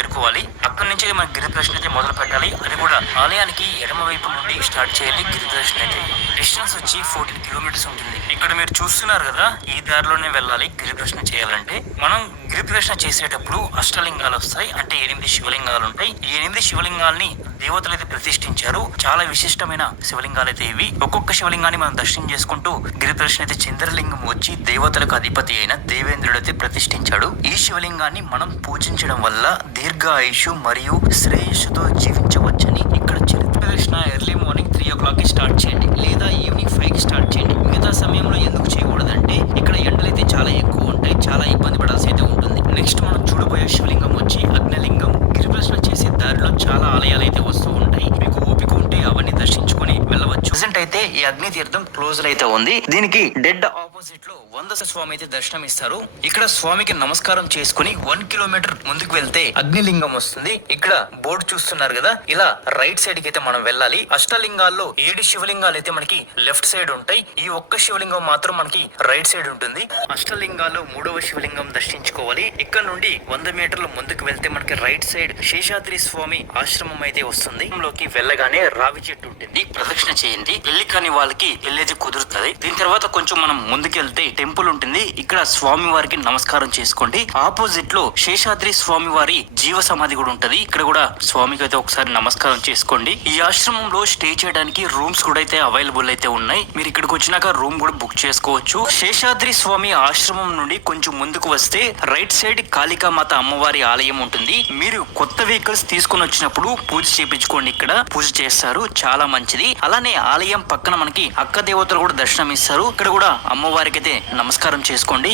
చేరుకోవాలి. అక్కడి నుంచి మన గిరి అయితే మొదలు పెట్టాలి. అది కూడా ఆలయానికి ఎడమ వైపు నుండి స్టార్ట్ చేయాలి గిరి అయితే. డిస్టెన్స్ వచ్చి ఫోర్టీన్ కిలోమీటర్స్ ఉంటుంది. ఇక్కడ మీరు చూస్తున్నారు కదా ఈ దారిలోనే వెళ్ళాలి గిరి చేయాలంటే. మనం గిరి చేసేటప్పుడు అష్టలింగాలు వస్తాయి. అంటే ఎనిమిది శివలింగాలు ఉంటాయి. ఈ ఎనిమిది శివలింగాల్ని దేవతలు అయితే ప్రతిష్ఠించారు. చాలా విశిష్టమైన శివలింగాలు అయితే ఇవి. ఒక్కొక్క శివలింగాన్ని మనం దర్శనం చేసుకుంటూ గిరి అయితే చంద్రలింగం వచ్చి దేవతలకు అధిపతి అయిన దేవేంద్రుడు అయితే ప్రతిష్ఠించాడు. ఈ శివలింగాన్ని మనం పూజించడం వల్ల దీర్ఘ ఆయుషు మరియు శ్రేయస్సుతో జీవించవచ్చని ఇక్కడ చరిత్ర ప్రదర్శన ఎర్లీ మార్నింగ్ త్రీ ఓ క్లాక్కి స్టార్ట్ చేయండి లేదా ఈవినింగ్ ఫైవ్కి స్టార్ట్ చేయండి మిగతా సమయంలో ఎందుకు చేయకూడదంటే ఇక్కడ ఎండలు అయితే చాలా ఎక్కువ ఉంటాయి చాలా ఇబ్బంది పడాల్సి అయితే ఉంటుంది నెక్స్ట్ మనం చూడబోయే శివలింగం వచ్చి అగ్నిలింగం గిరిప్రదర్శన చేసే దారిలో చాలా ఆలయాలు అయితే వస్తూ ఉంటాయి మీకు ఓపిక ఉంటే అవన్నీ దర్శించుకొని వెళ్ళవచ్చు ప్రజెంట్ అయితే ఈ అగ్ని తీర్థం క్లోజ్ అయితే ఉంది. దీనికి డెడ్ ఆనంద స్వామి అయితే దర్శనం ఇస్తారు. ఇక్కడ స్వామికి నమస్కారం చేసుకుని వన్ కిలోమీటర్ ముందుకు వెళ్తే అగ్నిలింగం వస్తుంది. ఇక్కడ బోర్డు చూస్తున్నారు కదా? ఇలా రైట్ సైడ్కి అయితే మనం వెళ్ళాలి. అష్టలింగాల్లో ఏడు శివలింగాలు అయితే మనకి లెఫ్ట్ సైడ్ ఉంటాయి. ఈ ఒక్క శివలింగం మాత్రం మనకి రైట్ సైడ్ ఉంటుంది. అష్టలింగాల్లో మూడవ శివలింగం దర్శించుకోవాలి. ఇక్కడ నుండి వంద మీటర్లు ముందుకు వెళ్తే మనకి రైట్ సైడ్ శేషాద్రి స్వామి ఆశ్రమం అయితే వస్తుంది. లోకి వెళ్ళగానే రావి చెట్టు ఉంటుంది. ప్రదక్షిణ చేయండి. పెళ్ళి కాని వాళ్ళకి వెళ్ళేది కుదురుతుంది. దీని తర్వాత కొంచెం మనం ముందుకెళ్తే టెంపుల్ ఉంటుంది. ఇక్కడ స్వామి వారికి నమస్కారం చేసుకోండి. ఆపోజిట్లో శేషాద్రి స్వామి వారి జీవ సమాధి కూడా ఉంటది. ఇక్కడ కూడా స్వామికి అయితే ఒకసారి నమస్కారం చేసుకోండి. ఈ ఆశ్రమంలో స్టే చేయడానికి రూమ్స్ కూడా అయితే అవైలబుల్ అయితే ఉన్నాయి. మీరు ఇక్కడికి వచ్చినాక రూమ్ కూడా బుక్ చేసుకోవచ్చు. శేషాద్రి స్వామి ఆశ్రమం నుండి కొంచెం ముందుకు వస్తే రైట్ సైడ్ కాళికామాత అమ్మవారి ఆలయం ఉంటుంది. మీరు కొత్త వెహికల్స్ తీసుకొని వచ్చినప్పుడు పూజ చేపించుకోండి ఇక్కడ. పూజ చేస్తారు. చాలా మంచిది. అలానే ఆలయం పక్కన మనకి అక్క దేవతలు కూడా దర్శనం ఇస్తారు ఇక్కడ కూడా అమ్మవారికి అయితే నమస్కారం నమస్కారం చేసుకోండి.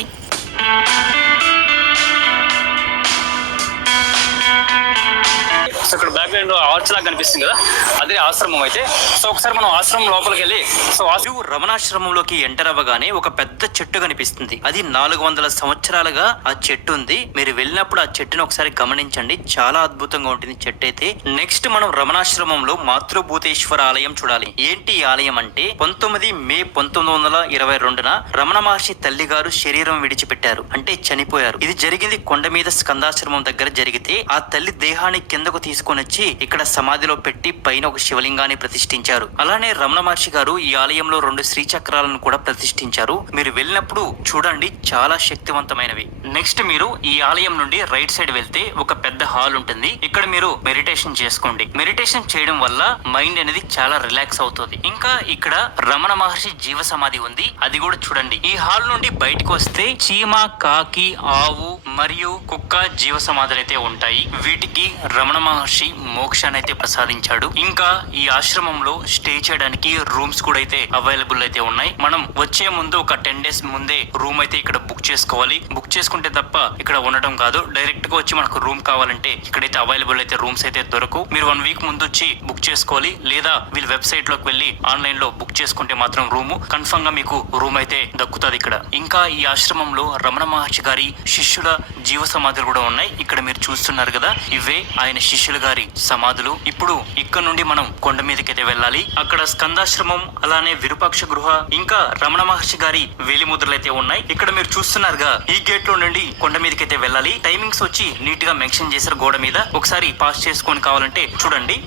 సో ఇక్కడ బ్యాక్ గ్రౌండ్ ఆర్చ్ లాగా కనిపిస్తుంది కదా అదే ఆశ్రమం అయితే. సో ఒకసారి మనం ఆశ్రమం లోపలికి వెళ్ళి సో ఆశ్రమం రమణాశ్రమంలోకి ఎంటర్ అవ్వగానే ఒక పెద్ద చెట్టు కనిపిస్తుంది. అది నాలుగు వందల సంవత్సరాలుగా ఆ చెట్టు ఉంది. మీరు వెళ్ళినప్పుడు ఆ చెట్టును ఒకసారి గమనించండి. చాలా అద్భుతంగా ఉంటుంది చెట్టు అయితే. నెక్స్ట్ మనం రమణాశ్రమంలో మాతృభూతేశ్వర ఆలయం చూడాలి. ఏంటి ఆలయం అంటే పంతొమ్మిది మే పంతొమ్మిది వందల ఇరవై రెండున రమణ మహర్షి తల్లి గారు శరీరం విడిచిపెట్టారు. అంటే చనిపోయారు. ఇది జరిగింది కొండ మీద స్కందాశ్రమం దగ్గర జరిగితే ఆ తల్లి దేహాన్ని కిందకు తీసుకొని వచ్చి ఇక్కడ సమాధిలో పెట్టి పైన ఒక శివలింగాన్ని ప్రతిష్ఠించారు. అలానే రమణ మహర్షి గారు ఈ ఆలయంలో రెండు శ్రీచక్రాలను కూడా ప్రతిష్ఠించారు. మీరు వెళ్ళినప్పుడు చూడండి చాలా శక్తివంతమైనవి. నెక్స్ట్ మీరు ఈ ఆలయం నుండి రైట్ సైడ్ వెళ్తే ఒక పెద్ద హాల్ ఉంటుంది. ఇక్కడ మీరు మెడిటేషన్ చేసుకోండి. మెడిటేషన్ చేయడం వల్ల మైండ్ అనేది చాలా రిలాక్స్ అవుతుంది. ఇంకా ఇక్కడ రమణ మహర్షి జీవ సమాధి ఉంది. అది కూడా చూడండి. ఈ హాల్ నుండి బయటకు వస్తే చీమ కాకి ఆవు మరియు కుక్క జీవ సమాధులు అయితే ఉంటాయి. వీటికి రమణ మహర్షి మోక్షాన్ని అయితే ప్రసాదించాడు. ఇంకా ఈ ఆశ్రమంలో స్టే చేయడానికి రూమ్స్ కూడా అయితే అవైలబుల్ అయితే ఉన్నాయి. మనం వచ్చే ముందు ఒక టెన్ డేస్ ముందే రూమ్ అయితే ఇక్కడ బుక్ చేసుకోవాలి. బుక్ చేసుకుంటే తప్ప ఇక్కడ ఉండటం కాదు. డైరెక్ట్గా వచ్చి మనకు రూమ్ కావాలంటే ఇక్కడైతే అవైలబుల్ అయితే రూమ్స్ అయితే దొరకు. మీరు వన్ వీక్ ముందు వచ్చి బుక్ చేసుకోవాలి. లేదా వీళ్ళ వెబ్సైట్లోకి వెళ్ళి ఆన్లైన్లో బుక్ చేసుకుంటే మాత్రం రూమ్. కన్ఫర్మ్గా మీకు రూమ్ అయితే దక్కుతుంది ఇక్కడ. ఇంకా ఈ ఆశ్రమంలో రమణ మహర్షి గారి శిష్యుల జీవ సమాధులు కూడా ఉన్నాయి. ఇక్కడ మీరు చూస్తున్నారు కదా. ఇవే ఆయన శిష్యులు గారి సమాధులు. ఇప్పుడు ఇక్కడ నుండి మనం కొండ మీదకైతే వెళ్ళాలి. అక్కడ స్కందాశ్రమం అలానే విరూపాక్ష గృహ ఇంకా రమణ మహర్షి గారి వేలి ముద్రలు అయితే ఉన్నాయి. ఇక్కడ మీరు చూస్తున్నారుగా ఈ గేట్లో నుండి కొండ మీదకైతే వెళ్ళాలి. టైమింగ్స్ వచ్చి నీట్గా మెన్షన్ చేశారు గోడ మీద. ఒకసారి పాస్ చేసుకొని కావాలంటే చూడండి.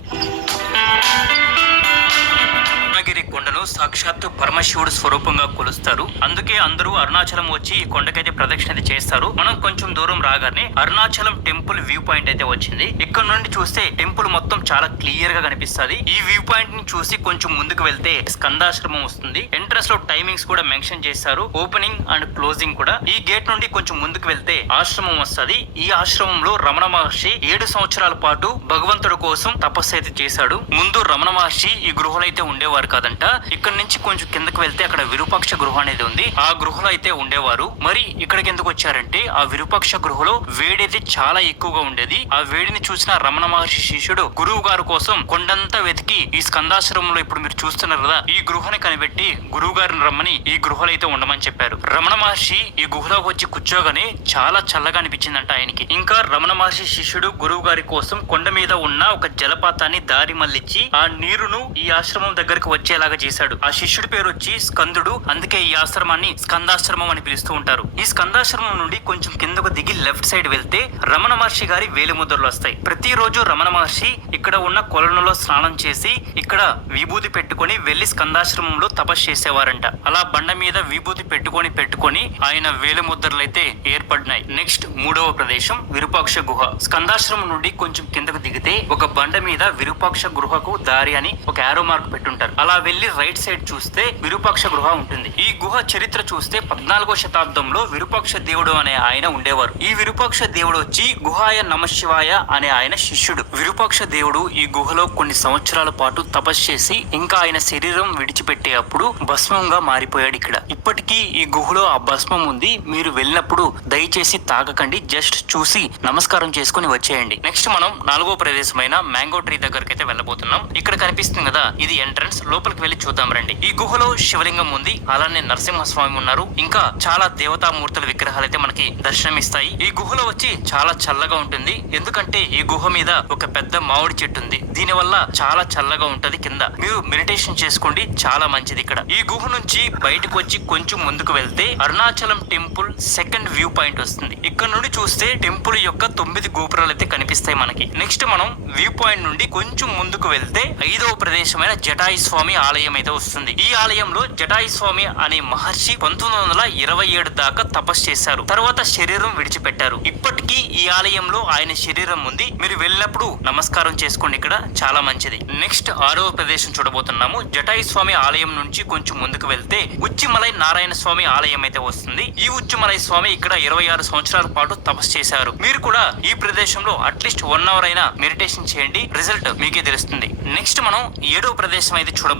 అరుణగిరి కొండను సాక్షాత్తు పరమశివుడు స్వరూపంగా కొలుస్తారు. అందుకే అందరూ అరుణాచలం వచ్చి ఈ కొండకైతే ప్రదక్షిణ చేస్తారు. మనం కొంచెం దూరం రాగానే అరుణాచలం టెంపుల్ వ్యూ పాయింట్ అయితే వచ్చింది. ఇక్కడ నుండి చూస్తే టెంపుల్ మొత్తం చాలా క్లియర్గా కనిపిస్తుంది. ఈ వ్యూ పాయింట్ని చూసి కొంచెం ముందుకు వెళ్తే స్కందాశ్రమం వస్తుంది. ఎంట్రన్స్లో టైమింగ్స్ కూడా మెన్షన్ చేశారు. ఓపెనింగ్ అండ్ క్లోజింగ్ కూడా. ఈ గేట్ నుండి కొంచెం ముందుకు వెళ్తే ఆశ్రమం వస్తది. ఈ ఆశ్రమంలో రమణ మహర్షి ఏడు సంవత్సరాల పాటు భగవంతుడు కోసం తపస్సు అయితే చేశాడు. ముందు రమణ మహర్షి ఈ గృహలో అయితే ఉండేవారు కాదంట ఇక్కడ నుంచి కొంచెం కిందకు వెళ్తే అక్కడ విరూపాక్ష గృహ అనేది ఉంది. ఆ గృహలో అయితే ఉండేవారు. మరి ఇక్కడికి ఎందుకు వచ్చారంటే ఆ విరూపాక్ష గృహలో వేడైతే చాలా ఎక్కువగా ఉండేది. ఆ వేడిని చూసిన రమణ మహర్షి శిష్యుడు గురువు గారి కోసం కొండంతా వెతికి ఈ స్కందాశ్రమంలో ఇప్పుడు మీరు చూస్తున్నారు కదా ఈ గృహని కనిపెట్టి గురువు గారిని రమ్మని ఈ గృహలో అయితే ఉండమని చెప్పారు. రమణ మహర్షి ఈ గుహలోకి వచ్చి కూర్చోగానే చాలా చల్లగా అనిపించిందంట ఆయనకి. ఇంకా రమణ మహర్షి శిష్యుడు గురువు గారి కోసం కొండ మీద ఉన్న ఒక జలపాతాన్ని దారి మళ్ళించి ఆ నీరును ఈ ఆశ్రమం దగ్గరికి వచ్చేలాగా చేశాడు. ఆ శిష్యుడి పేరు వచ్చి స్కందుడు. అందుకే ఈ ఆశ్రమాన్ని స్కందాశ్రమం అని పిలుస్తూ ఉంటారు. ఈ స్కందాశ్రమం నుండి కొంచెం కిందకు దిగి లెఫ్ట్ సైడ్ వెళ్తే రమణ మహర్షి గారి వేలిముద్రలు వస్తాయి. ప్రతిరోజు రమణ మహర్షి ఇక్కడ ఉన్న కొలనులో స్నానం చేసి ఇక్కడ విభూతి పెట్టుకొని వెళ్ళి స్కందాశ్రమంలో తపస్సు చేసేవారంట. అలా బండ మీద విభూతి పెట్టుకొని పెట్టుకొని ఆయన వేలిముద్రలు అయితే ఏర్పడినాయి. నెక్స్ట్ మూడవ ప్రదేశం విరూపాక్ష గుహ. స్కందాశ్రమం నుండి కొంచెం కిందకు దిగితే ఒక బండ మీద విరూపాక్ష గృహకు దారి అని ఒక యారో మార్క్ పెట్టుంటారు. అలా వెళ్ళి రైట్ సైడ్ చూస్తే విరూపాక్ష గృహ ఉంటుంది. ఈ గుహ చరిత్ర చూస్తే పద్నాలుగో శతాబ్దంలో విరూపాక్ష దేవుడు అనే ఆయన ఉండేవారు. ఈ విరూపాక్ష దేవుడు వచ్చి గుహాయ నమశివాయ అనే ఆయన శిష్యుడు. విరూపాక్ష దేవుడు ఈ గుహలో కొన్ని సంవత్సరాల పాటు తపస్సు చేసి ఇంకా ఆయన శరీరం విడిచిపెట్టే అప్పుడు భస్మంగా మారిపోయాడు ఇక్కడ. ఇప్పటికీ ఈ గుహలో ఆ భస్మం ఉంది. మీరు వెళ్ళినప్పుడు దయచేసి తాగకండి. జస్ట్ చూసి నమస్కారం చేసుకుని వచ్చేయండి. నెక్స్ట్ మనం నాలుగో ప్రదేశమైన మ్యాంగో ట్రీ దగ్గరకైతే వెళ్ళబోతున్నాం. ఇక్కడ కనిపిస్తుంది కదా ఇది ఎంట్రన్స్. లోపలికి వెళ్ళి చూద్దాం రండి. ఈ గుహలో శివలింగం ఉంది. అలానే నరసింహస్వామి ఉన్నారు. ఇంకా చాలా దేవతామూర్తుల విగ్రహాలు అయితే మనకి దర్శనమిస్తాయి. ఈ గుహలో వచ్చి చాలా చల్లగా ఉంటుంది. ఎందుకంటే ఈ గుహ మీద ఒక పెద్ద మామిడి చెట్టు ఉంది. దీని వల్ల చాలా చల్లగా ఉంటది కింద. మీరు మెడిటేషన్ చేసుకోండి. చాలా మంచిది ఇక్కడ. ఈ గుహ నుంచి బయటకు వచ్చి కొంచెం ముందుకు వెళ్తే Arunachalam temple second view point వస్తుంది. ఇక్కడ నుండి చూస్తే టెంపుల్ యొక్క తొమ్మిది గోపురాలు అయితే కనిపిస్తాయి మనకి. నెక్స్ట్ మనం వ్యూ పాయింట్ నుండి కొంచెం ముందుకు వెళ్తే ఐదవ ప్రదేశమైన జటాయి స్వామి ఆలయం అయితే వస్తుంది. ఈ ఆలయంలో జటాయి స్వామి అనే మహర్షి పంతొమ్మిది వందల ఇరవై ఏడు దాకా తపస్సు చేశారు. తర్వాత శరీరం విడిచిపెట్టారు. ఇప్పటికీ ఈ ఆలయంలో ఆయన శరీరం ఉంది. మీరు వెళ్ళినప్పుడు నమస్కారం చేసుకోండి ఇక్కడ. చాలా మంచిది. నెక్స్ట్ ఆరవ ప్రదేశం చూడబోతున్నాము. జటాయి స్వామి ఆలయం నుంచి కొంచెం ముందుకు వెళ్తే ఉచ్చిమలై నారాయణ స్వామి ఆలయం అయితే వస్తుంది. ఈ ఉచ్చిమలై స్వామి ఇక్కడ ఇరవై ఆరు సంవత్సరాల పాటు తపస్సు చేశారు. మీరు కూడా ఈ ప్రదేశంలో అట్లీస్ట్ వన్ అవర్ అయినా మెడిటేషన్ చేయండి. రిజల్ట్ మీకే తెలుస్తుంది. నెక్స్ట్ మనం ఏడో ప్రదేశం అయితే చూడబోతున్నాం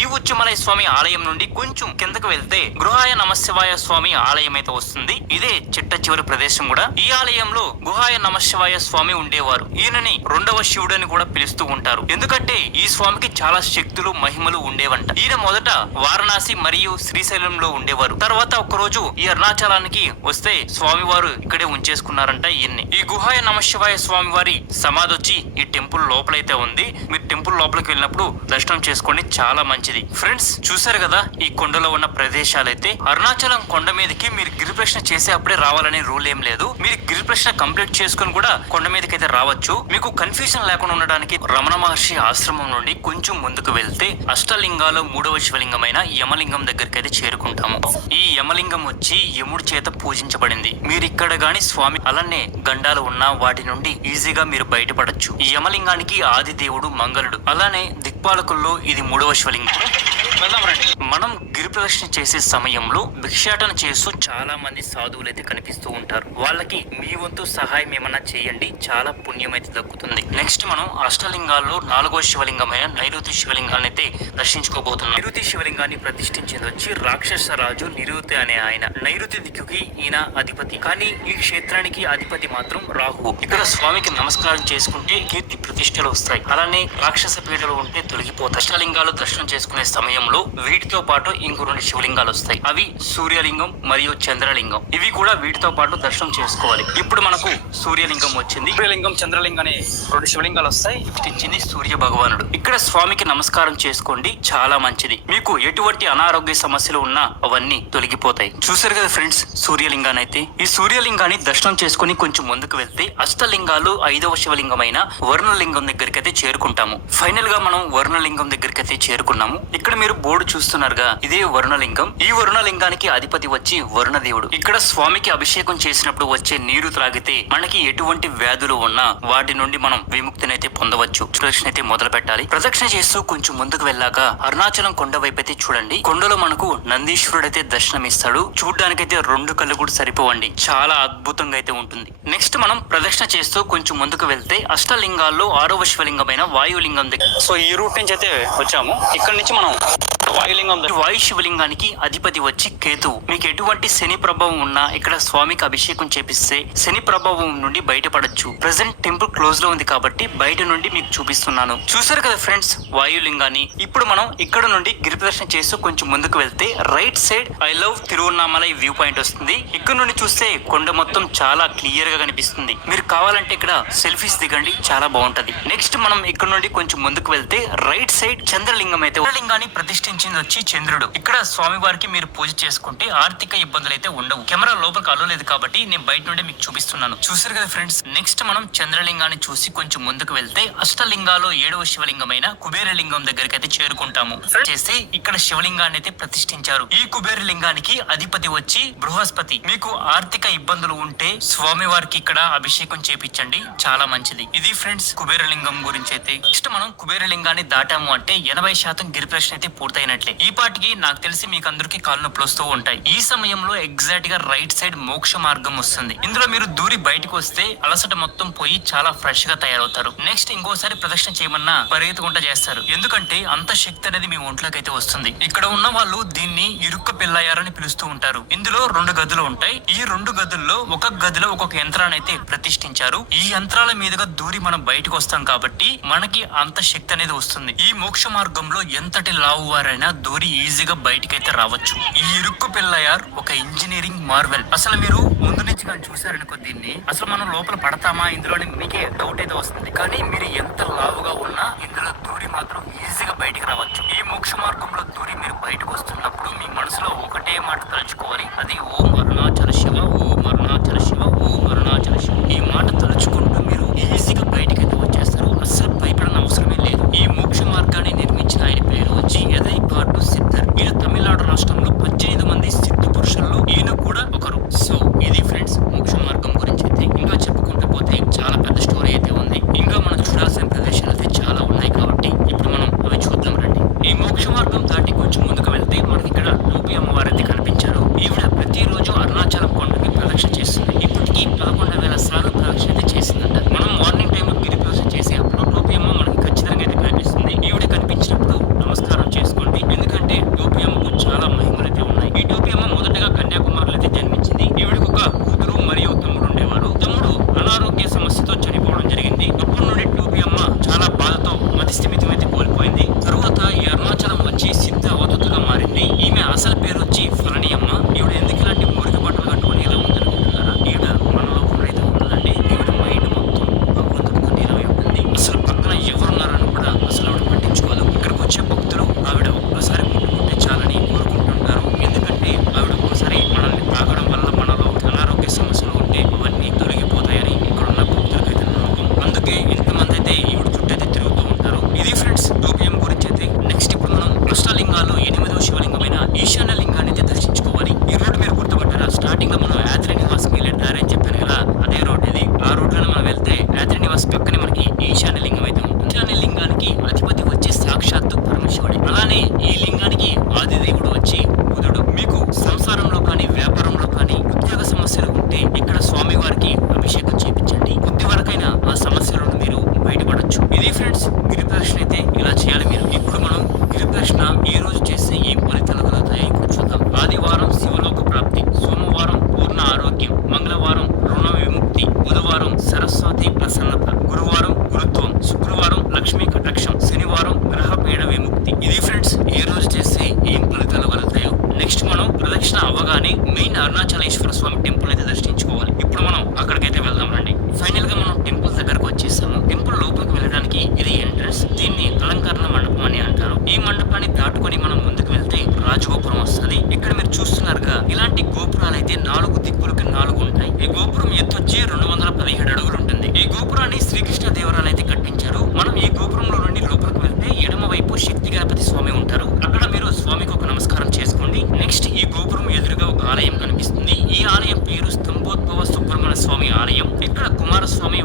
ఈ ఉచ్చిమలై స్వామి ఆలయం నుండి కొంచెం కిందకు వెళ్తే గృహాయ నమశివాయ స్వామి ఆలయం అయితే వస్తుంది. ఇదే చిట్ట చివరి ప్రదేశం కూడా. ఈ ఆలయంలో గుహాయ నమశివాయ స్వామి ఉండేవారు. ఈయనని రెండవ శివుడు అని కూడా పిలుస్తూ ఉంటారు. ఎందుకంటే ఈ స్వామికి చాలా శక్తులు మహిమలు ఉండేవంట. ఈయన మొదట వారణాసి మరియు శ్రీశైలంలో ఉండేవారు. తర్వాత ఒక రోజు ఈ అరుణాచలానికి వస్తే స్వామివారు ఇక్కడే ఉంచేసుకున్నారంట ఈయన్ని. ఈ గుహాయ నమశివాయ స్వామి వారి సమాధి వచ్చి ఈ టెంపుల్ లోపలైతే ఉంది. మీరు టెంపుల్ లోపలికి వెళ్ళినప్పుడు దర్శనం చేసుకొని చాలా మంచిది. ఫ్రెండ్స్ చూసారు కదా? ఈ కొండలో ఉన్న ప్రదేశాలైతే అరుణాచలం కొండ మీదకి మీరు గిరిప్రశ్న చేసే అప్పుడే రావాలనే రూల్ ఏం లేదు. మీరు గిరి ప్రశ్న కంప్లీట్ చేసుకుని కూడా కొండ మీదకి అయితే రావచ్చు. మీకు కన్ఫ్యూజన్ లేకుండా ఉండడానికి రమణ మహర్షి ఆశ్రమం నుండి కొంచెం ముందుకు వెళ్తే అష్టలింగాలో మూడవ శివలింగమైన యమలింగం దగ్గరికి అయితే చేరుకుంటాము. ఈ యమలింగం వచ్చి యముడి చేత పూజించబడింది. మీరు ఇక్కడ గాని స్వామి అలానే గండాలు ఉన్నా వాటి నుండి ఈజీగా మీరు బయటపడచ్చు. ఈ యమలింగానికి ఆది దేవుడు మంగళుడు. అలానే దిక్పాలకుల్లో ఇది మూడవ శివలింగం వెళ్దాం రండి మనం గిరిప్రదక్షిణ చేసే సమయంలో భిక్షాటన చేస్తూ చాలా మంది సాధువులు అయితే కనిపిస్తూ ఉంటారు. వాళ్ళకి మీ వంతు సహాయం ఏమన్నా చేయండి చాలా పుణ్యం అయితే దక్కుతుంది. నెక్స్ట్ మనం అష్టలింగాల్లో నాలుగో శివలింగమైన నైరుతి శివలింగాన్ని అయితే దర్శించుకోబోతున్నాం. నైరుతి శివలింగాన్ని ప్రతిష్ఠించేది వచ్చి రాక్షస రాజు నిరుతి అనే ఆయన. నైరుతి దిక్కుకి ఈయన అధిపతి. కానీ ఈ క్షేత్రానికి అధిపతి మాత్రం రాహువు. ఇక్కడ స్వామికి నమస్కారం చేసుకుంటే కీర్తి ప్రతిష్టలు వస్తాయి. అలానే రాక్షస పీడలు ఉంటే తొలగిపోతాయి. అష్టలింగాలు దర్శనం చేసుకునే సమయంలో వీటితో పాటు ఇంకో రెండు శివలింగాలు వస్తాయి. అవి సూర్యలింగం మరియు చంద్రలింగం. ఇవి కూడా వీటితో పాటు దర్శనం చేసుకోవాలి. ఇప్పుడు మనకు సూర్యలింగం వచ్చింది. సూర్యలింగం చంద్రలింగం అనే రెండు శివలింగాలు వస్తాయి. ఇచ్చింది సూర్య భగవానుడు. ఇక్కడ స్వామికి నమస్కారం చేసుకోండి. చాలా మంచిది. మీకు ఎటువంటి అనారోగ్య సమస్యలు ఉన్నా అవన్నీ తొలగిపోతాయి. చూసారు కదా ఫ్రెండ్స్ సూర్యలింగాన్ని అయితే ఈ సూర్యలింగాన్ని దర్శనం చేసుకుని కొంచెం ముందుకు వెళ్తే అష్టలింగాలు ఐదవ శివలింగమైన వర్ణలింగం దగ్గరికి అయితే చేరుకుంటాము. ఫైనల్గా మనం వర్ణలింగం దగ్గరికి అయితే చేరుకున్నాము. ఇక్కడ మీరు బోర్డు చూస్తున్నారుగా ఇదే వరుణలింగం. ఈ వరుణలింగానికి అధిపతి వచ్చి వరుణదేవుడు. ఇక్కడ స్వామికి అభిషేకం చేసినప్పుడు వచ్చే నీరు త్రాగితే మనకి ఎటువంటి వ్యాధులు ఉన్నా వాటి నుండి మనం విముక్తినైతే పొందవచ్చు. ప్రదక్షిణ అయితే మొదలు పెట్టాలి. ప్రదక్షిణ చేస్తూ కొంచెం ముందుకు వెళ్ళాక అరుణాచలం కొండ వైపు అయితే చూడండి. కొండలో మనకు నందీశ్వరుడు అయితే దర్శనం ఇస్తాడు చూడ్డానికైతే రెండు కళ్ళు కూడా సరిపోవండి. చాలా అద్భుతంగా అయితే ఉంటుంది. నెక్స్ట్ మనం ప్రదక్షిణ చేస్తూ కొంచెం ముందుకు వెళ్తే అష్టలింగాల్లో ఆరో శివలింగమైన వాయులింగం దగ్గర. సో ఈ రూట్ నుంచి అయితే వచ్చాము. ఇక్కడ నుంచి మనం వాయులింగం వాయు శివలింగానికి అధిపతి వచ్చి కేతువు. మీకు ఎటువంటి శని ప్రభావం ఉన్నా ఇక్కడ స్వామికి అభిషేకం చేపిస్తే శని ప్రభావం నుండి బయటపడచ్చు. ప్రెసెంట్ టెంపుల్ క్లోజ్లో ఉంది కాబట్టి బయట నుండి మీకు చూపిస్తున్నాను. చూసారు కదా ఫ్రెండ్స్ వాయులింగాన్ని? ఇప్పుడు మనం ఇక్కడ నుండి గిరి ప్రదర్శన చేస్తూ కొంచెం ముందుకు వెళ్తే right side I love Tiruvannamalai view point వస్తుంది. ఇక్కడ నుండి చూస్తే కొండ మొత్తం చాలా క్లియర్గా కనిపిస్తుంది. మీరు కావాలంటే ఇక్కడ సెల్ఫీస్ దిగండి చాలా బాగుంటది. నెక్స్ట్ మనం ఇక్కడ నుండి కొంచెం ముందుకు వెళ్తే రైట్ సైడ్ చంద్రలింగం అయితే చంద్రలింగాన్ని ప్రతిష్ఠించింది వచ్చి చంద్రుడు. ఇక్కడ స్వామి వారికి మీరు పూజ చేసుకుంటే ఆర్థిక ఇబ్బందులు అయితే ఉండవు. కెమెరా లోపలికి అలవలేదు కాబట్టి నేను బయట నుండి మీకు చూపిస్తున్నాను. చూసారు కదా ఫ్రెండ్స్? నెక్స్ట్ మనం చంద్రలింగాన్ని చూసి కొంచెం ముందుకు వెళ్తే అష్టలింగాలో ఏడవ శివలింగమైన కుబేరలింగం దగ్గరికి అయితే చేరుకుంటాము చేస్తే ఇక్కడ శివలింగాన్ని అయితే ప్రతిష్ఠించారు. ఈ కుబేరలింగానికి అధిపతి వచ్చి బృహస్పతి. మీకు ఆర్థిక ఇబ్బందులు ఉంటే స్వామి వారికి ఇక్కడ అభిషేకం చేపించండి. చాలా మంచిది. ఇది ఫ్రెండ్స్ కుబేరలింగం గురించి అయితే. నెక్స్ట్ మనం కుబేరలింగాన్ని దాటాము అంటే ఎనభై శాతం గిరిప్రశ్న అయితే పూర్తయినట్లే. ఈ పాటికి నాకు తెలిసి మీకు అందరికి కాళ్ళు నొప్పులు వస్తూ ఉంటాయి. ఈ సమయంలో ఎగ్జాక్ట్గా రైట్ సైడ్ మోక్ష మార్గం వస్తుంది. ఇందులో మీరు దూరి బయటకు వస్తే అలసట మొత్తం పోయి చాలా ఫ్రెష్గా తయారవుతారు. నెక్స్ట్ ఇంకోసారి ప్రదక్షిణ చేయమన్నా పరిగెత్తుకుంటా చేస్తారు. ఎందుకంటే అంత శక్తి అనేది మీ ఒంట్లోకి అయితే వస్తుంది. ఇక్కడ ఉన్న వాళ్ళు దీన్ని ఇరుక్క పిల్లయ్యారని పిలుస్తూ ఉంటారు. ఇందులో రెండు గదులు ఉంటాయి. ఈ రెండు గదుల్లో ఒక గదిలో ఒక్కొక్క యంత్రాన్ని అయితే ప్రతిష్ఠించారు. ఈ యంత్రాల మీదుగా దూరి మనం బయటకు వస్తాం కాబట్టి మనకి అంత శక్తి అనేది వస్తుంది. ఈ మోక్ష మార్గంలో ఎంతటి లావు వారైనా దూరి ఈజీగా బయటకైతే రావచ్చు. ఈ ఇరుక్కు పిల్లయార్ ఒక ఇంజనీరింగ్ మార్వెల్. అసలు మీరు ముందు నుంచి కానీ చూసారనుకో దీన్ని. అసలు మనం లోపల పడతామా? ఇందులోనే మీకే డౌట్ అయితే వస్తుంది. కానీ మీరు ఎంత లావుగా ఉన్నా ఇందులో దూరి మాత్రం ఈజీగా బయటికి రావచ్చు. ఈ మోక్ష మార్గంలో దూరి మీరు బయటకు వస్తున్నప్పుడు మీ మనసులో ఒకటే మాట తలుచుకోవాలి. అది ఓ అరుణాచల శివ ఓ అరుణాచల శివ ఓ అరుణాచల శివ. ఈ మాట తలుచుకుంటూ మీరు ఈజీగా బయటికి అయితే వచ్చేస్తారు. అస్సలు భయపడని అవసరమే లేదు.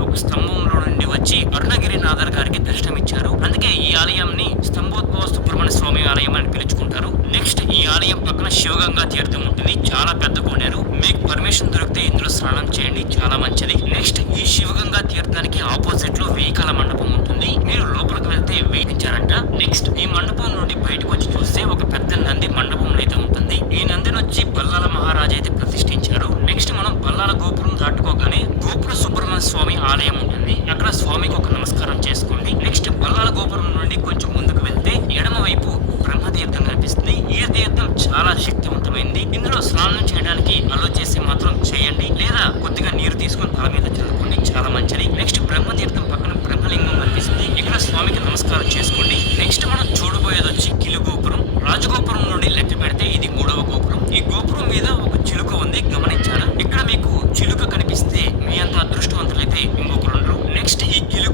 ఒక స్తంభంలో నుండి వచ్చి అరుణగిరినాథర్ గారికి దర్శనమిచ్చారు. అందుకే ఈ ఆలయాన్ని స్తంభోద్భవ సుబ్రహ్మణ్య స్వామి ఆలయం అని పిలుచుకుంటారు. నెక్స్ట్ ఈ ఆలయం పక్కన శివగంగా తీర్థం ఉంటుంది. చాలా పెద్ద కోనేరు మీకు పర్మిషన్ దొరికితే ఇందులో స్నానం చేయండి. చాలా మంచిది. నెక్స్ట్ ఈ శివగంగా తీర్థానికి ఆపోజిట్లో వెయ్యికల మండపం ఉంటుంది. మీరు లోపలికి వెళ్తే వేయించారంట. నెక్స్ట్ ఈ మండపం నుండి బయటకు వచ్చి చూస్తే ఒక పెద్ద నంది మండపం అయితే ఉంటుంది. ఈ నందిని వచ్చి బల్లాల మహారాజా అయితే ప్రతిష్ఠించారు. నెక్స్ట్ మనం బల్లాల గోపురం దాటుకోగానే గోపుర స్వామి ఆలయం ఉంటుంది. అక్కడ స్వామికి ఒక నమస్కారం చేసుకోండి నెక్స్ట్ బల్లాల గోపురం నుండి కొంచెం ముందుకు వెళ్తే ఎడమ వైపు బ్రహ్మతీర్థం కనిపిస్తుంది ఈ తీర్థం చాలా శక్తివంతమైంది ఇందులో స్నానం చేయడానికి అలో చేసి మాత్రం చేయండి లేదా కొద్దిగా నీరు తీసుకొని తల మీద చల్లుకోండి చాలా మంచిది నెక్స్ట్ బ్రహ్మతీర్థం పక్కన బ్రహ్మలింగం కనిపిస్తుంది ఇక్కడ స్వామికి నమస్కారం చేసుకోండి నెక్స్ట్ మనం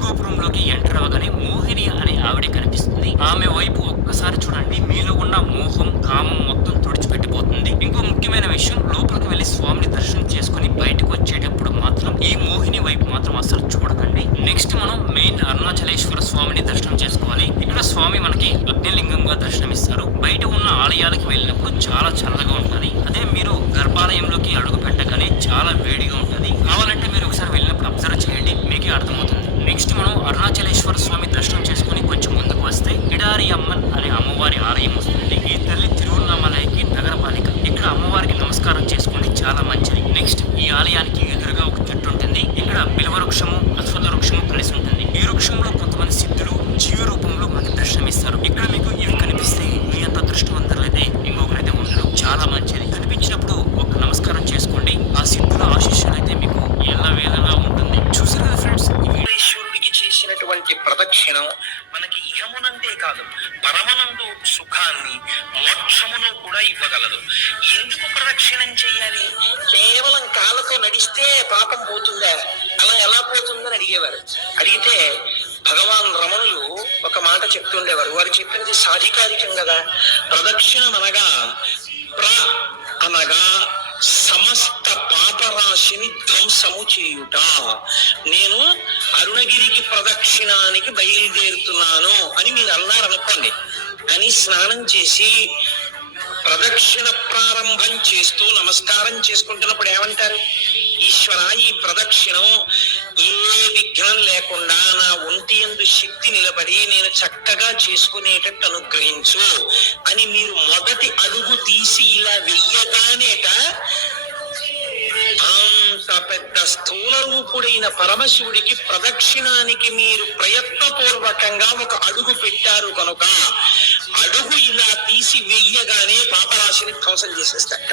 గోపురంలోకి ఎంటర్ అవ్వగానే మోహిని అనే ఆవిడ కనిపిస్తుంది ఆమె వైపు ఒక్కసారి చూడండి మీలో ఉన్న మోహం కామం మొత్తం తుడిచిపెట్టిపోతుంది ఇంకో ముఖ్యమైన విషయం లోపలికి వెళ్ళి స్వామిని దర్శనం చేసుకుని బయటకు వచ్చేటప్పుడు మాత్రం ఈ మోహిని వైపు మాత్రం అసలు చూడకండి నెక్స్ట్ మనం మెయిన్ అరుణాచలేశ్వర స్వామిని దర్శనం చేసుకోవాలి ఇక్కడ స్వామి మనకి అగ్నిలింగంగా దర్శనమిస్తారు బయట ఉన్న ఆలయాలకు వెళ్ళినప్పుడు చాలా చల్లగా ఉంటుంది అదే మీరు గర్భాలయంలోకి అడుగు పెట్టగానే చాలా వేడిగా ఉంటుంది కావాలంటే మీరు ఒకసారి వెళ్ళినప్పుడు అబ్జర్వ్ చేయండి మీకే అర్థమవుతుంది నెక్స్ట్ మనం అరుణాచలేశ్వర స్వామి దర్శనం చేసుకుని కొంచెం ముందుకు వస్తే కిడారి అమ్మన్ అనే అమ్మవారి ఆలయం వస్తుంది ఈ తల్లి తిరువన్నామలైకి నగరపాలిక ఇక్కడ అమ్మవారికి నమస్కారం చేసుకోండి చాలా మంచిది నెక్స్ట్ ఈ ఆలయానికి ఎదురుగా ఒక చెట్టు ఉంటుంది ఇక్కడ బిల్వ వృక్షము అశ్వథ వృక్షము కలిసి ఉంటుంది ఈ వృక్షంలో కొంతమంది సిద్ధులు జీవ రూపంలో మనకి దర్శనమిస్తారు ఇక్కడ మీకు ఇవి కనిపిస్తే మీ అంత అదృష్టవంతులైతే ఇంకొకరైతే ఉండరు చాలా మంచిది కనిపించినప్పుడు ఒక నమస్కారం చేసుకోండి ఆ సిద్ధుల ఆశీస్సులు అయితే మీకు ఎల్లవేళలా ఉంటుంది చూసారు కదా ఫ్రెండ్స్ ఈశ్వరుడికి చేసినటువంటి ప్రదక్షిణం మనకి ఇహమునందే కాదు పరమనందు సుఖాన్ని మోక్షమును కూడా ఇవ్వగలదు ఎందుకు ప్రదక్షిణం చేయాలి? కేవలం కాళ్ళతో నడిస్తే పాపం పోతుందా? అలా ఎలా పోతుందని అడిగేవారు. అడిగితే భగవాన్ రమణులు ఒక మాట చెప్తుండేవారు. వారు చెప్పినది సాధికారికం కదా. ప్రదక్షిణం అనగా ప్ర అనగా సమస్త పాపరాశిని ధ్వంసము చేయుట. నేను అరుణగిరికి ప్రదక్షిణానికి బయలుదేరుతున్నాను అని మీరు అన్నారు అనుకోండి అని స్నానం చేసి ప్రదక్షిణ ప్రారంభం చేస్తూ నమస్కారం చేసుకుంటున్నప్పుడు ఏమంటారు? ఈశ్వర ఈ ప్రదక్షిణం ఏ విఘ్నం లేకుండా నా ఒంటి ఎందు శక్తి నిలబడి నేను చక్కగా చేసుకునేటట్టు అనుగ్రహించు అని మీరు మొదటి అడుగు తీసి ఇలా వెయ్యగానేట అంత పెద్ద స్థూల రూపుడైన పరమశివుడికి ప్రదక్షిణానికి మీరు ప్రయత్నపూర్వకంగా ఒక అడుగు పెట్టారు కనుక అడుగు ఇలా తీసి వెయ్యగానే పాపరాశిని ధ్వంసం చేసేస్తాడు